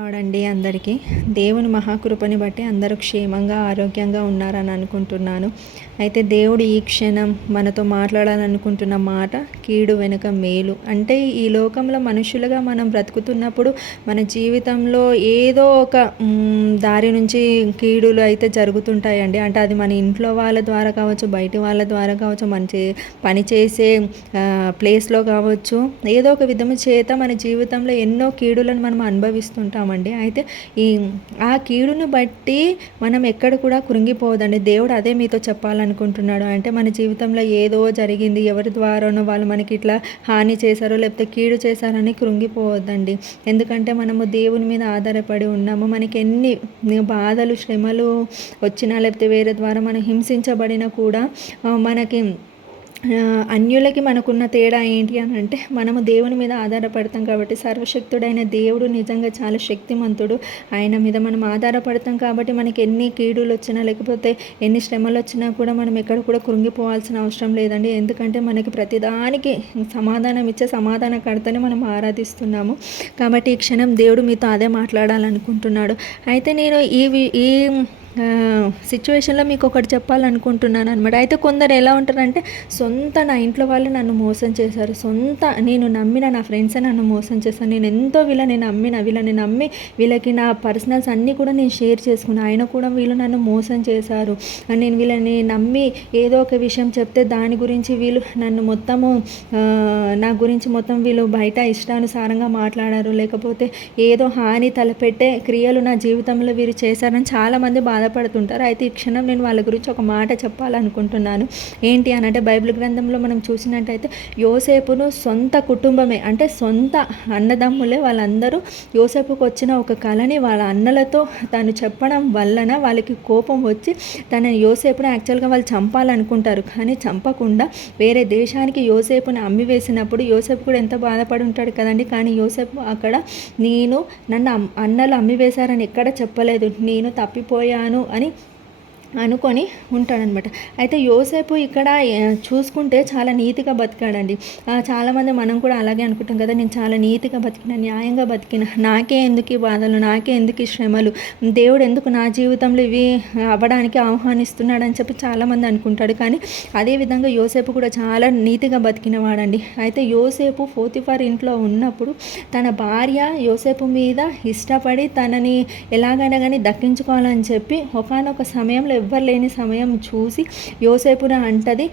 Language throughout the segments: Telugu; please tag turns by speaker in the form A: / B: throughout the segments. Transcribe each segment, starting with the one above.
A: వాడండి అందరికీ. దేవుని మహాకృపని బట్టి అందరూ క్షేమంగా ఆరోగ్యంగా ఉన్నారని అనుకుంటున్నాను. అయితే దేవుడు ఈ క్షణం మనతో మాట్లాడాలనుకుంటున్న మాట కీడు వెనుక మేలు. అంటే ఈ లోకంలో మనుషులుగా మనం బ్రతుకుతున్నప్పుడు మన జీవితంలో ఏదో ఒక దారి నుంచి కీడులు అయితే జరుగుతుంటాయండి. అంటే అది మన ఇంట్లో వాళ్ళ ద్వారా కావచ్చు బయట వాళ్ళ ద్వారా కావచ్చు మన చే పని చేసే ప్లేస్లో కావచ్చు. ఏదో ఒక విధము చేత మన జీవితంలో ఎన్నో కీడులను మనం అనుభవిస్తుంటాం ఉంటామండి అయితే ఈ ఆ కీడును బట్టి మనం ఎక్కడ కూడా కృంగిపోవద్దండి. దేవుడు అదే మీతో చెప్పాలనుకుంటున్నాడు. అంటే మన జీవితంలో ఏదో జరిగింది ఎవరి ద్వారానో వాళ్ళు మనకి ఇట్లా హాని చేశారో లేకపోతే కీడు చేశారని కృంగిపోవద్దండి. ఎందుకంటే మనము దేవుని మీద ఆధారపడి ఉన్నాము. మనకి ఎన్ని బాధలు శ్రమలు వచ్చినా లేకపోతే వేరే ద్వారా మనం హింసించబడినా కూడా మనకి అన్యులకి మనకున్న తేడా ఏంటి అని అంటే మనము దేవుని మీద ఆధారపడతాం కాబట్టి సర్వశక్తుడైన దేవుడు నిజంగా చాలా శక్తిమంతుడు. ఆయన మీద మనం ఆధారపడతాం కాబట్టి మనకి ఎన్ని కీడులు వచ్చినా లేకపోతే ఎన్ని శ్రమలు వచ్చినా కూడా మనం ఎక్కడ కూడా కృంగిపోవాల్సిన అవసరం లేదండి. ఎందుకంటే మనకి ప్రతిదానికి సమాధానం ఇచ్చే సమాధానకర్తని మనం ఆరాధిస్తున్నాము. కాబట్టి ఈ క్షణం దేవుడు మీతో అదే మాట్లాడాలనుకుంటున్నాడు. అయితే నేను ఈ ఈ సిచ్యువేషన్లో మీకు ఒకటి చెప్పాలనుకుంటున్నాను అనమాట అయితే కొందరు ఎలా ఉంటారంటే సొంత నా ఇంట్లో వాళ్ళు నన్ను మోసం చేశారు. సొంత నేను నమ్మిన నా ఫ్రెండ్స్ నన్ను మోసం చేశాను నేను ఎంతో వీళ్ళని నమ్మిన వీళ్ళని నమ్మి వీళ్ళకి నా పర్సనల్స్ అన్నీ కూడా నేను షేర్ చేసుకున్నాను ఆయన కూడా వీళ్ళు నన్ను మోసం చేశారు. నేను వీళ్ళని నమ్మి ఏదో ఒక విషయం చెప్తే దాని గురించి వీళ్ళు నన్ను మొత్తము నా గురించి మొత్తం వీళ్ళు బయట ఇష్టానుసారంగా మాట్లాడారు. లేకపోతే ఏదో హాని తలపెట్టే క్రియలు నా జీవితంలో వీరు చేశారని చాలామంది బాధ బాధపడుతుంటారు. అయితే ఈ క్షణం నేను వాళ్ళ గురించి ఒక మాట చెప్పాలనుకుంటున్నాను. ఏంటి అని అంటే బైబిల్ గ్రంథంలో మనం చూసినట్టయితే యోసేపును సొంత కుటుంబమే అంటే సొంత అన్నదమ్ములే వాళ్ళందరూ యోసేపుకు వచ్చిన ఒక కళని వాళ్ళ అన్నలతో తను చెప్పడం వలన వాళ్ళకి కోపం వచ్చి తన యోసేపును యాక్చువల్గా వాళ్ళు చంపాలనుకుంటారు. కానీ చంపకుండా వేరే దేశానికి యోసేపును అమ్మి వేసినప్పుడు యోసేపు కూడా ఎంత బాధపడి ఉంటాడు కదండి. కానీ యోసేపు అక్కడ నేను నన్ను అన్నలు అమ్మి వేశారని ఎక్కడ చెప్పలేదు. నేను తప్పిపోయాను అని అనుకొని ఉంటాడనమాట. అయితే యోసేపు ఇక్కడ చూసుకుంటే చాలా నీతిగా బతికాడండి. చాలామంది మనం కూడా అలాగే అనుకుంటాం కదా నేను చాలా నీతిగా బతికిన న్యాయంగా బతికిన నాకే ఎందుకు ఈ బాధలు నాకే ఎందుకు ఈ శ్రమలు? దేవుడు ఎందుకు నా జీవితంలో ఇవి అవ్వడానికి ఆహ్వానిస్తున్నాడని చెప్పి చాలామంది అనుకుంటాడు కానీ అదేవిధంగా యోసేపు కూడా చాలా నీతిగా బతికినవాడండి అయితే యోసేపు ఫోర్తిఫార్ ఇంట్లో ఉన్నప్పుడు తన భార్య యోసేపు మీద ఇష్టపడి తనని ఎలాగైనా కానీ దక్కించుకోవాలని చెప్పి ఒకనొక సమయంలో ఎవ్వరు లేని సమయం చూసి యోసేపున అంటది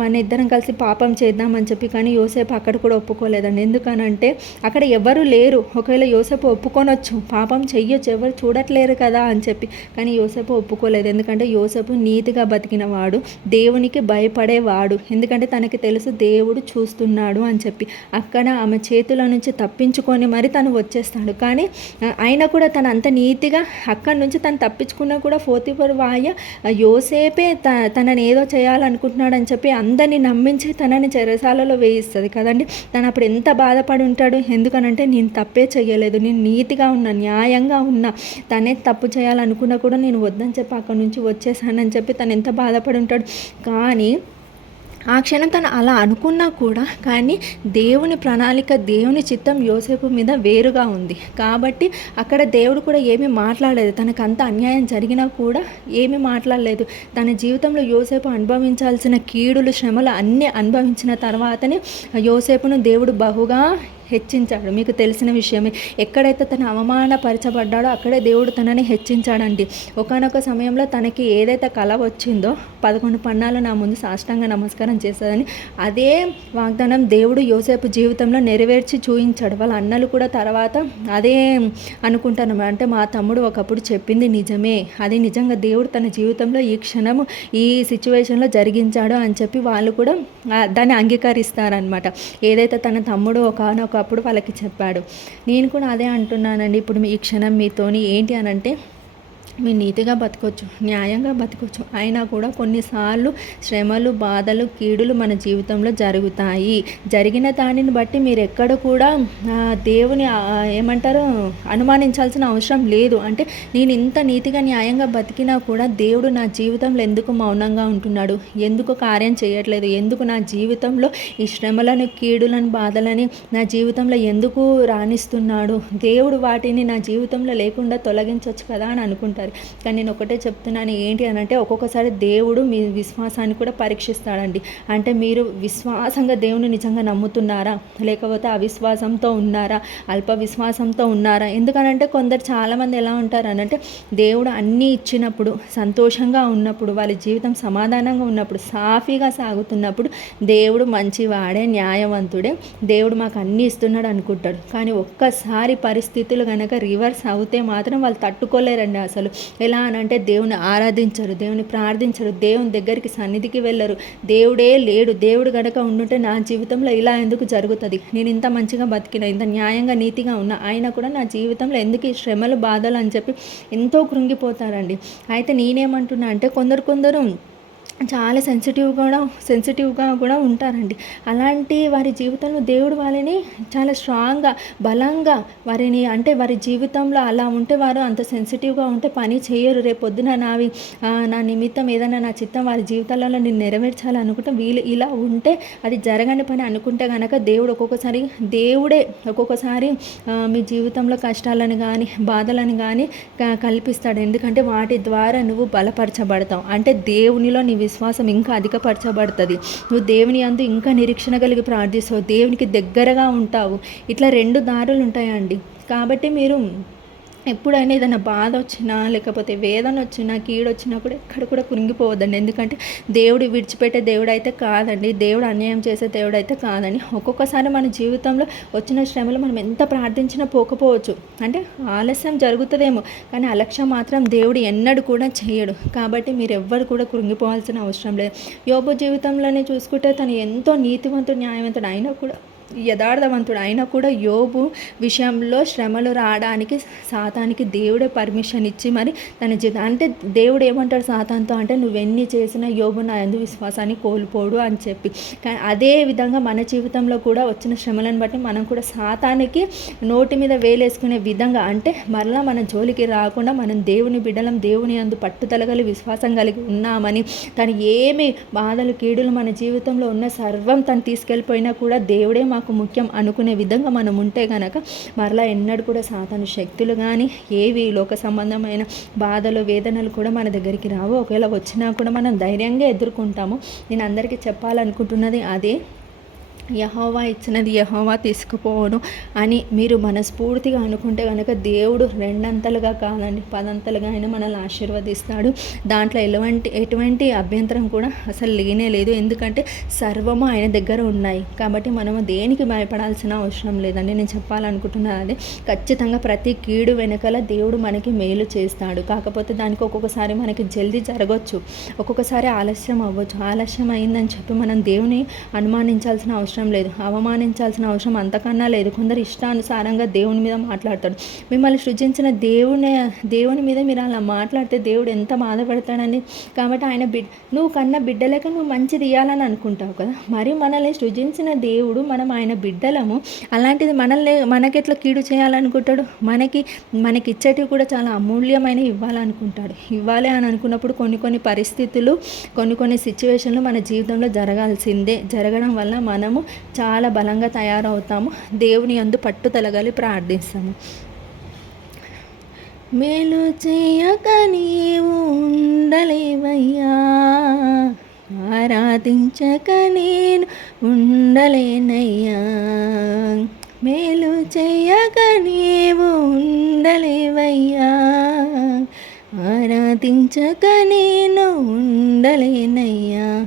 A: మన ఇద్దరం కలిసి పాపం చేద్దామని చెప్పి కానీ యోసేపు అక్కడ కూడా ఒప్పుకోలేదండి. ఎందుకనంటే అక్కడ ఎవరు లేరు. ఒకవేళ యోసేపు ఒప్పుకొనొచ్చు పాపం చెయ్యొచ్చు ఎవరు చూడట్లేరు కదా అని చెప్పి. కానీ యోసేపు ఒప్పుకోలేదు. ఎందుకంటే యోసేపు నీతిగా బతికిన వాడు దేవునికి భయపడేవాడు. ఎందుకంటే తనకి తెలుసు దేవుడు చూస్తున్నాడు అని చెప్పి. అక్కడ ఆమె చేతుల నుంచి తప్పించుకొని మరి తను వచ్చేస్తాడు. కానీ అయినా కూడా తను అంత నీతిగా అక్కడి నుంచి తను తప్పించుకున్నా కూడా ఫోర్తిఫర్ వాయ యోసేపే త తనని ఏదో చేయాలనుకుంటున్నాడని చెప్పి అందరినీ నమ్మించి తనని చెరసాలలో వేయిస్తుంది కదండి. తను అప్పుడు ఎంత బాధపడి ఉంటాడు? ఎందుకనంటే నేను తప్పే చేయలేదు నేను నీతిగా ఉన్నా న్యాయంగా ఉన్నా. తనే తప్పు చేయాలనుకున్నా కూడా నేను వద్దని చెప్పి అక్కడ నుంచి వచ్చేసానని చెప్పి తను ఎంత బాధపడి ఉంటాడు? కానీ ఆ క్షణం తను అలా అనుకున్నా కూడా కానీ దేవుని ప్రణాళిక దేవుని చిత్తం యోసేపు మీద వేరుగా ఉంది. కాబట్టి అక్కడ దేవుడు కూడా ఏమీ మాట్లాడలేదు. తనకు అంత అన్యాయం జరిగినా కూడా ఏమీ మాట్లాడలేదు. తన జీవితంలో యోసేపు అనుభవించాల్సిన కీడులు శ్రమలు అన్నీ అనుభవించిన తర్వాతనే యోసేపును దేవుడు బహుగా హెచ్చించాడు. మీకు తెలిసిన విషయమే. ఎక్కడైతే తను అవమానపరచబడ్డాడో అక్కడే దేవుడు తనని హెచ్చించాడండి. ఒకనొక సమయంలో తనకి ఏదైతే కళ వచ్చిందో పదకొండు పన్నాలు నా ముందు సాష్టంగా నమస్కారం చేస్తుందని అదే వాగ్దానం దేవుడు యోసేపు జీవితంలో నెరవేర్చి చూయించాడు. వాళ్ళ అన్నలు కూడా తర్వాత అదే అనుకుంటాను అంటే మా తమ్ముడు ఒకప్పుడు చెప్పింది నిజమే. అది నిజంగా దేవుడు తన జీవితంలో ఈ క్షణము ఈ సిచ్యువేషన్లో జరిగించాడు అని చెప్పి వాళ్ళు కూడా దాన్ని అంగీకరిస్తారనమాట ఏదైతే తన తమ్ముడు ఒకనొక ఒకప్పుడు వాళ్ళకి చెప్పాడు. నేను కూడా అదే అంటున్నానండి. ఇప్పుడు ఈ క్షణం మీతోని ఏంటి అని అంటే మీరు నీతిగా బతకొచ్చు న్యాయంగా బతకొచ్చు. అయినా కూడా కొన్నిసార్లు శ్రమలు బాధలు కీడులు మన జీవితంలో జరుగుతాయి. జరిగిన దానిని బట్టి మీరు ఎక్కడ కూడా దేవుని ఏమంటారు అనుమానించాల్సిన అవసరం లేదు. అంటే నేను ఇంత నీతిగా న్యాయంగా బతికినా కూడా దేవుడు నా జీవితంలో ఎందుకు మౌనంగా ఉంటున్నాడు? ఎందుకు కార్యం చేయట్లేదు? ఎందుకు నా జీవితంలో ఈ శ్రమలను కీడులను బాధలని నా జీవితంలో ఎందుకు రాణిస్తున్నాడు? దేవుడు వాటిని నా జీవితంలో లేకుండా తొలగించవచ్చు కదా అని అనుకుంటారు. ఒక్కొక్కసారి కానీ నేను ఒకటే చెప్తున్నాను ఏంటి అని అంటే ఒక్కొక్కసారి దేవుడు మీ విశ్వాసాన్ని కూడా పరీక్షిస్తాడండి. అంటే మీరు విశ్వాసంగా దేవుని నిజంగా నమ్ముతున్నారా? లేకపోతే అవిశ్వాసంతో ఉన్నారా? అల్ప విశ్వాసంతో ఉన్నారా? ఎందుకనంటే కొందరు చాలామంది ఎలా ఉంటారు అనంటే దేవుడు అన్నీ ఇచ్చినప్పుడు సంతోషంగా ఉన్నప్పుడు వాళ్ళ జీవితం సమాధానంగా ఉన్నప్పుడు సాఫీగా సాగుతున్నప్పుడు దేవుడు మంచివాడే న్యాయవంతుడే. దేవుడు మాకు అన్నీ ఇస్తున్నాడు అనుకుంటాడు. కానీ ఒక్కసారి పరిస్థితులు కనుక రివర్స్ అవుతే మాత్రం వాళ్ళు తట్టుకోలేరండి అసలు. ఎలా అని అంటే దేవుని ఆరాధించరు దేవుని ప్రార్థించరు దేవుని దగ్గరికి సన్నిధికి వెళ్ళరు. దేవుడే లేడు దేవుడు గనక ఉండుంటే నా జీవితంలో ఇలా ఎందుకు జరుగుతుంది? నేను ఇంత మంచిగా బతికిన ఇంత న్యాయంగా నీతిగా ఉన్నా ఆయన కూడా నా జీవితంలో ఎందుకు ఈ శ్రమలు బాధలు అని చెప్పి ఎంతో కృంగిపోతారండి. అయితే నేనేమంటున్నా అంటే కొందరు కొందరు చాలా సెన్సిటివ్ కూడా సెన్సిటివ్గా కూడా ఉంటారండి. అలాంటి వారి జీవితంలో దేవుడు వాళ్ళని చాలా స్ట్రాంగ్గా బలంగా వారిని అంటే వారి జీవితంలో అలా ఉంటే వారు అంత సెన్సిటివ్గా ఉంటే పని చేయరు. రేపొద్దున నావి నా నిమిత్తం ఏదైనా నా చిత్తం వారి జీవితాలలో నేను నెరవేర్చాలి అనుకుంటే వీళ్ళు ఇలా ఉంటే అది జరగని పని అనుకుంటే కనుక దేవుడు ఒక్కొక్కసారి దేవుడే ఒక్కొక్కసారి మీ జీవితంలో కష్టాలను కానీ బాధలను కానీ కల్పిస్తాడు. ఎందుకంటే వాటి ద్వారా నువ్వు బలపరచబడతావు. అంటే దేవునిలో నీ విశ్వాసం ఇంకా అధికపరచబడుతుంది. నువ్వు దేవుని అందు ఇంకా నిరీక్షణ కలిగి ప్రార్థిస్తావు. దేవునికి దగ్గరగా ఉంటావు. ఇట్లా రెండు దారులు ఉంటాయండి. కాబట్టి మీరు ఎప్పుడైనా ఏదైనా బాధ వచ్చినా లేకపోతే వేదన వచ్చినా కీడు వచ్చినా కూడా ఎక్కడ కూడా కురింగిపోవద్దండి ఎందుకంటే దేవుడు విడిచిపెట్టే దేవుడు అయితే కాదండి. దేవుడు అన్యాయం చేసే దేవుడు అయితే కాదండి. ఒక్కొక్కసారి మన జీవితంలో వచ్చిన శ్రమలు మనం ఎంత ప్రార్థించినా పోకపోవచ్చు. అంటే ఆలస్యం జరుగుతుందేమో కానీ అలక్ష్యం మాత్రం దేవుడు ఎన్నడు కూడా చేయడు. కాబట్టి మీరు ఎవ్వరు కూడా కురింగిపోవాల్సిన అవసరం లేదు. యోబు జీవితంలోనే చూసుకుంటే తను ఎంతో నీతివంతుడు న్యాయవంతుడు అయినా కూడా యథార్థవంతుడు అయినా కూడా యోబు విషయంలో శ్రమలు రావడానికి సాతానికి దేవుడే పర్మిషన్ ఇచ్చి మరి తన జీవితం అంటే దేవుడు ఏమంటాడు సాతాన్తో అంటే నువ్వెన్ని చేసినా యోబు నా ఎందు విశ్వాసాన్ని కోల్పోడు అని చెప్పి. కానీ అదే విధంగా మన జీవితంలో కూడా వచ్చిన శ్రమలను బట్టి మనం కూడా సాతానికి నోటి మీద వేలేసుకునే విధంగా అంటే మరలా మన జోలికి రాకుండా మనం దేవుని బిడ్డలం దేవుని అందు పట్టుదల కలిగి విశ్వాసం కలిగి ఉన్నామని తను ఏమి బాధలు కీడులు మన జీవితంలో ఉన్న సర్వం తను తీసుకెళ్ళిపోయినా కూడా దేవుడే మాకు ముఖ్యం అనుకునే విధంగా మనం ఉంటే కనుక మరలా ఎన్నడూ కూడా సాతాను శక్తులు కానీ ఏవి లోక సంబంధమైన బాధలు వేదనలు కూడా మన దగ్గరికి రావు. ఒకవేళ వచ్చినా కూడా మనం ధైర్యంగా ఎదుర్కొంటాము. నేను అందరికీ చెప్పాలనుకుంటున్నది అదే. యహోవా ఇచ్చినది యహోవా తీసుకుపోవను అని మీరు మనస్ఫూర్తిగా అనుకుంటే కనుక దేవుడు రెండంతలుగా కాదండి పదంతలుగా ఆయన మనల్ని ఆశీర్వదిస్తాడు. దాంట్లో ఎటువంటి ఎటువంటి అభ్యంతరం కూడా అసలు లేనే లేదు. ఎందుకంటే సర్వము ఆయన దగ్గర ఉన్నాయి. కాబట్టి మనము దేనికి భయపడాల్సిన అవసరం లేదండి. నేను చెప్పాలనుకుంటున్నాను అదే ఖచ్చితంగా ప్రతి కీడు వెనకాల దేవుడు మనకి మేలు చేస్తాడు. కాకపోతే దానికి ఒక్కొక్కసారి మనకి జల్దీ జరగవచ్చు ఒక్కొక్కసారి ఆలస్యం అవ్వచ్చు. ఆలస్యం అయిందని చెప్పి మనం దేవుని అనుమానించాల్సిన అవసరం అవసరం లేదు. అవమానించాల్సిన అవసరం అంతకన్నా లేదు. కొందరు ఇష్టానుసారంగా దేవుని మీద మాట్లాడతాడు మిమ్మల్ని సృజించిన దేవుని దేవుని మీద మీరు అలా మాట్లాడితే దేవుడు ఎంత బాధపడతాడని? కాబట్టి ఆయన బిడ్ నువ్వు కన్న బిడ్డలేక నువ్వు మంచిది ఇవ్వాలని అనుకుంటావు కదా? మరి మనల్ని సృజించిన దేవుడు మనం ఆయన బిడ్డలము. అలాంటిది మనల్ని మనకెట్లా కీడు చేయాలనుకుంటాడు? మనకి మనకి ఇచ్చేటివి కూడా చాలా అమూల్యమైన ఇవ్వాలనుకుంటాడు. ఇవ్వాలి అని అనుకున్నప్పుడు కొన్ని కొన్ని పరిస్థితులు కొన్ని కొన్ని సిచ్యువేషన్లు మన జీవితంలో జరగాల్సిందే. జరగడం వల్ల మనము చాలా బలంగా తయారవుతాము. దేవుని అందు పట్టుదలగలి ప్రార్థిస్తాము. మేలు చేయక నీవు ఉండలేవయ్యా. ఆరాధించక నేను ఉండలేనయ్యా. మేలు చేయక నీవు ఉండలేవయ్యా. ఆరాధించక నేను ఉండలేనయ్యా.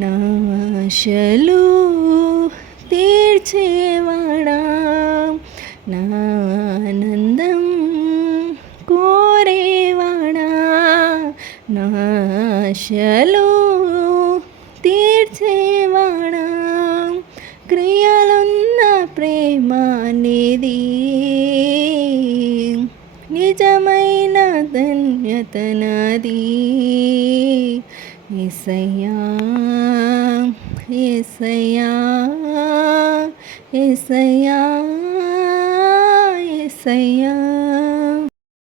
A: నాశలు తీర్చేవాడా? నా ఆనందం కోరేవాడా? నాశలు తీర్చేవాడా? క్రియలున్న ప్రేమ నిధి నిజమైన ధన్యతనది. ఎసయ్యా ఎసయ్యా ఎసయ్యా ఎసయ్యా